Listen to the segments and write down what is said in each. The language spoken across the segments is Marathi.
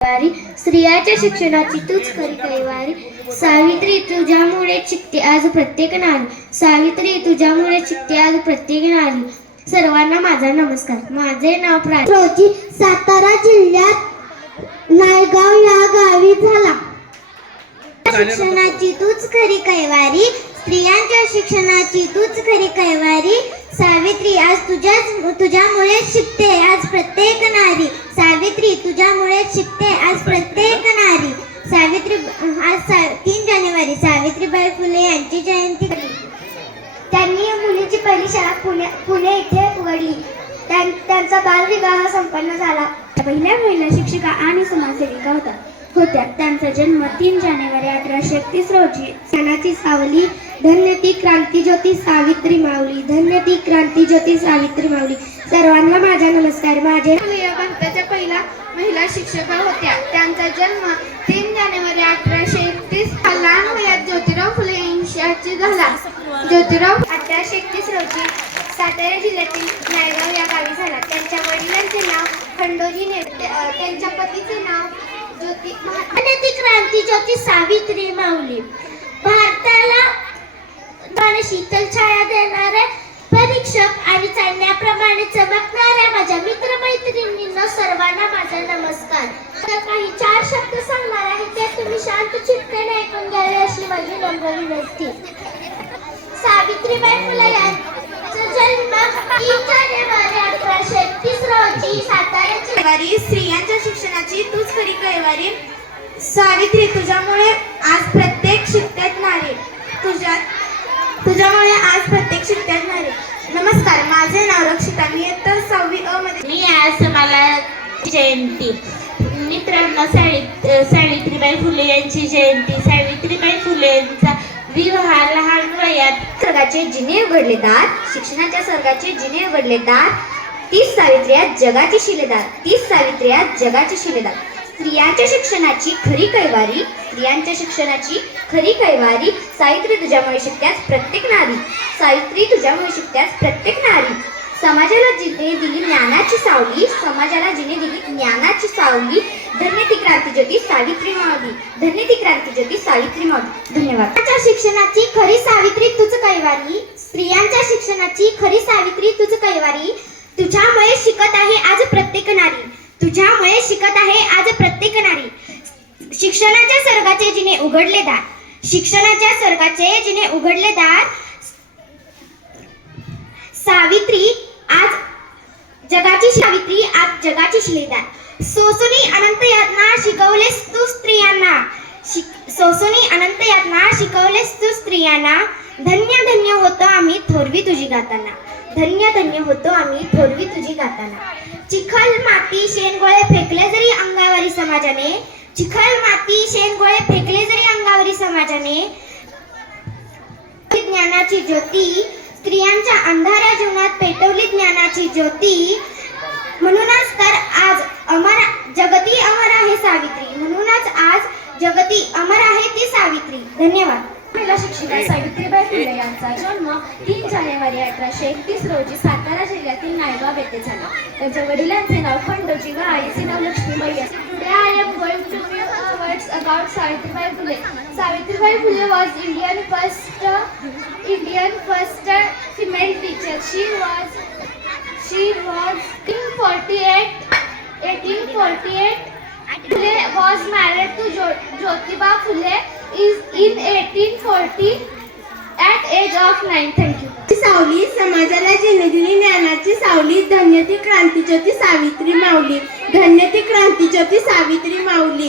कैवारी स्त्रियांच्या शिक्षणाची तूच खरी कैवारी. सावित्री तुझ्यामुळे शिकते आज प्रत्येक नारी. सावित्री तुझ्यामुळे शिकते आज प्रत्येक नारी. सर्वांना माझा नमस्कार. माझे नाव रोजी सातारा जिल्ह्यात नायगाव या गावी झाला. शिक्षणाची तूच खरी कैवारी. स्त्रियांच्या शिक्षणाची तूच खरी कैवारी. सावित्री आज तुझ्यामुळे शिकते आज प्रत्येक नारी. सावित्री तुझ्यामुळे शिकते आज प्रत्येक नारी. सावित्री आज 3 जानेवारी सावित्रीबाई फुले यांची जयंती. त्यांनी मुलीची पहिली शाळा पुणे येथे उघडली. त्यांचा बालविवाह संपन्न झाला. पहिल्या महिला शिक्षिका आणि समाजसेविका होत्या. त्यांचा जन्म 3 जानेवारी 1831 रोजी. सणाची सावली धन्य ती क्रांतीज्योती सावित्री माऊली. धन्य ती क्रांतीज्योती सावित्री माऊली. सर्वांना माझा नमस्कार. माझे भारताच्या पहिल्या महिला शिक्षिका होत्या. त्यांचा जन्म 3 जानेवारी 1831 लहान वयात ज्योतिराव फुले यांच्याशी झाला. ज्योतिराव 1831 रोजी सातारा जिल्ह्यातील नायगाव या गावी झाला. त्यांच्या वडिलांचे नाव खंडोजी त्यांच्या पतीचे नाव ती क्रांतीज्योती सावित्री माऊली. भारताला शीतल छाया देणारे परीक्षक आणि चांदण्याप्रमाणे चमकणाऱ्या माझ्या मित्रमैत्रिणींना सर्वांना माझा नमस्कार. काही 4 शब्द सांगणार आहे ते तुम्ही शांत चित्ताने ऐकून घ्यावे अशी माझी नम्र विनंती. सावित्रीबाई फुले यांचा जन्म 3 जानेवारी 1831 रोजी सातारा जिल्ह्यात. स्त्रियांच्या शिक्षणाची तूच खरी कैवारी. सावित्री तुझ्यामुळे आज प्रत्येक शिकतात नारी. तुझ्यामुळे आज प्रत्येक शिकतात नारी. नमस्कार. माझे नाव रक्षिता. मी इयत्ता 6वी अ मध्ये. मी आज मला जयंती. मित्रांनो, सावित्रीबाई फुले यांची जयंती. सावित्रीबाई फुले यांचा विवाह लहान वयात. स्वर्गाचे जिने उघडले दार. शिक्षणाच्या स्वर्गाचे जिने उघडले दार. 30 सावित्री आज जगाची शिलेदार. 30 सावित्री आज जगाची शिलेदार. स्त्रियांच्या शिक्षणाची खरी कैवारी. स्त्रियांच्या शिक्षणाची खरी कैवारी. सावित्री तुझ्यामुळे शिकत्यास प्रत्येक नारी. सावित्री तुझ्यामुळे शिकत्यास प्रत्येक नारी. समाजाला जिने दिली ज्ञानाची सावली. समाजाला जिने दिली ज्ञानाची सावली. धन्य ती क्रांतीज्योती सावित्री माऊली. धन्य ती क्रांतीज्योती सावित्री माऊली. धन्यवाद. स्त्रियांच्या शिक्षणाची खरी सावित्री तुझ कैवारी. स्त्रियांच्या शिक्षणाची खरी सावित्री तुझ कैवारी. तुझ्यामुळे शिकत आहे आज प्रत्येक नारी. तुझ्यामुळे शिकत आहे आज प्रत्येक नारी. शिक्षणाच्या स्वर्गाचे जिने उघडले दार. शिक्षणाच्या स्वर्गाचे जिने उघडले दार. सावित्री आज जगाची शिलेदार. सोसुनी अनंत यातना शिकवलेस तू स्त्रियांना. सोसुनी अनंत यातना शिकवलेस तू स्त्रियांना. धन्य धन्य होतो आम्ही थोरवी तुझी गाताना. धन्य धन्य होतो आम्ही थोरवी तुझी गाताना. चिखल माती शेणगोळे फेकले जरी अंगावरी समाजाने. चिखल माती शेणगोळे फेकले जरी अंगावरी समाजाने. ज्ञानाची ज्योती स्त्रियांच्या अंधाऱ्या जीवनात पेटवली ज्ञानाची ज्योती. म्हणूनच तर आज जगती अमर आहे सावित्री. म्हणूनच आज जगती अमर आहे ती सावित्री. धन्यवाद. महिला शिक्षिका सावित्रीबाई फुले यांचा जन्म 3 जानेवारी 1831 रोजी सातारा जिल्ह्यातील नायगाव येथे झाला. त्यांच्या वडिलांचे नाव खंडोजी व आईचे नाव Lakshmibai. Today I am going to give words about Savitribai Phule. Savitribai Phule was Indian first female teacher. She was 1848. Phule was married to Jyotiba Phule in 1840 at age of 9. Thank you. सावली समाजाला जिने दिली ज्ञानाची सावली. धन्य ती क्रांतीज्योती सावित्री माऊली. धन्य ती क्रांतीज्योती सावित्री माऊली.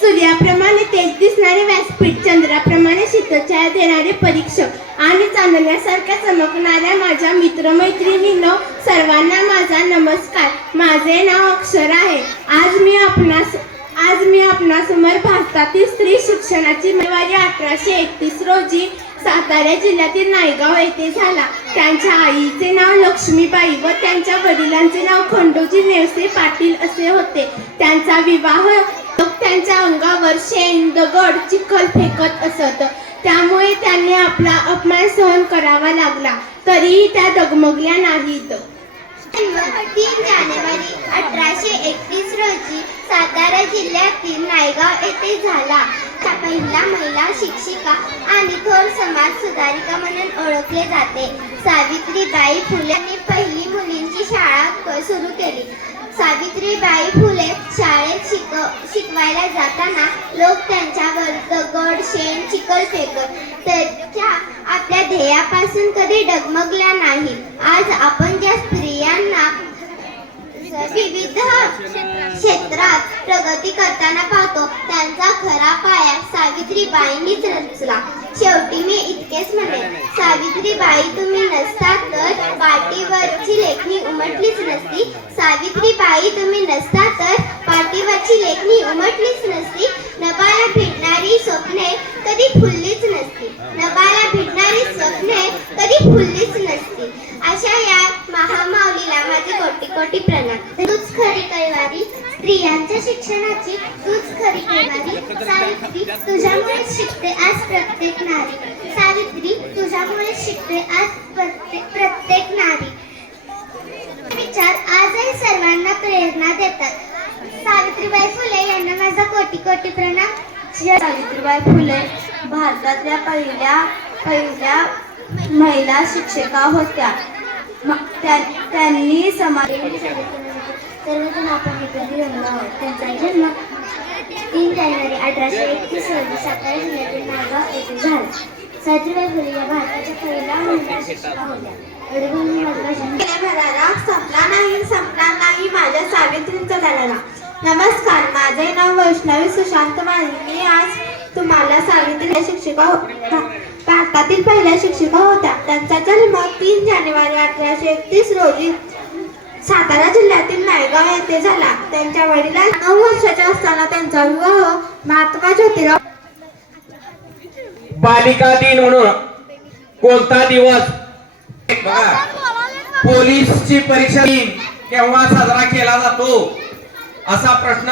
सूर्याप्रमाणे तेज दिसणारे व्यासपीठ. चंद्राप्रमाणे शीतलछाया देणारे परीक्षक आणि चांदण्यासारख्या चमकणाऱ्या माझ्या मित्रमैत्रिणींनो सर्वांना माझा नमस्कार. माझे नाव अक्षर आहे. आज मी आपणासमोर भारतातील स्त्री शिक्षणाची जानेवारी 1831 रोजी सातारा जिल्ह्यातील नायगाव येथे झाला. त्यांच्या आईचे नाव लक्ष्मीबाई व त्यांच्या वडिलांचे नाव खंडोजी नेवसे पाटील असे होते. त्यांचा विवाह त्यांच्या अंगावर शेण दगड चिखल फेकत असत. त्यामुळे त्यांनी आपला अपमान सहन करावा लागला. तरीही त्या डगमगल्या नाहीत. जन्म 3 जानेवारी 1831 रोजी सातारा जिल्ह्यातील नायगाव येथे झाला. त्या पहिल्या महिला शिक्षिका आणि थोर समाज सुधारिका म्हणून ओळखले जाते. सावित्रीबाई फुले यांनी पहिली मुलींची शाळा सुरू केली. सावित्रीबाई फुले शाळेत शिकवायला जाताना लोक त्यांच्यावर दगड, शेण, चिखल फेकत. त्याच्या आपल्या ध्येयापासून कधी डगमगल्या नाही. आज आपण ज्या स्त्रियांना विविध क्षेत्रात प्रगती करताना पाहतो त्यांचा खरा पाया सावित्रीबाईंनीच रचला. शेवटी मी इतकेच म्हणेन, सावित्रीबाई तुम्ही नसता तर पाटीवरची लेखणी उमटलीच नसती. सावित्रीबाई तुम्ही नसता तर पाटीवरची लेखणी उमटलीच नसती. नभाला भिडणारी स्वप्ने कधी फुललीच नसती. नभाला भिडणारी स्वप्ने कधी फुललीच नसती. अशा या महामाऊलीला माझे कोटी कोटी प्रणाम. तूच खरी कैवारी, स्त्रियांच्या शिक्षणाची तूच खरी कैवारी. सावित्री तुझ्यामुळे शिकते आज प्रत्येक नारी. सावित्री तुझ्यामुळे शिकते आज प्रत्येक नारी. विचार आजही सर्वांना प्रेरणा देतात. सावित्रीबाई फुले यांना माझा कोटी कोटी प्रणाम. सावित्रीबाई फुले भारतातल्या पहिल्या महिला शिक्षिका होत्या. त्यांनी समाज सर्वजण आपण एकत्र रंग आहोत. त्यांचा जन्म 3 जानेवारी 1831 रोजी सातारा जिल्ह्यातील नायगाव येथे झाला. सावित्रीबाई फुले या भारताच्या पहिल्या महिला शिक्षिका होत्या. भरारा संपला नाही संपणार नाही माझ्या सावित्रींचा दरारा. नमस्कार, माझे नाव वैष्णवी सुशांत माळी. मी आज तुम्हाला सावित्री शिक्षिका भारतातील पहिल्या शिक्षिका होत्या. त्यांचा जन्म 3 जानेवारी 1831 रोजी सातारा जिल्ह्यातील नायगाव येथे झाला. त्यांच्या वडिलांना 9 वर्षाच्या असताना त्यांचा विवाह महात्मा ज्योतिराव. बालिका दिन म्हणून कोणता दिवस बघा, पोलीसची परीक्षा दिन केव्हा साजरा केला जातो असा प्रश्न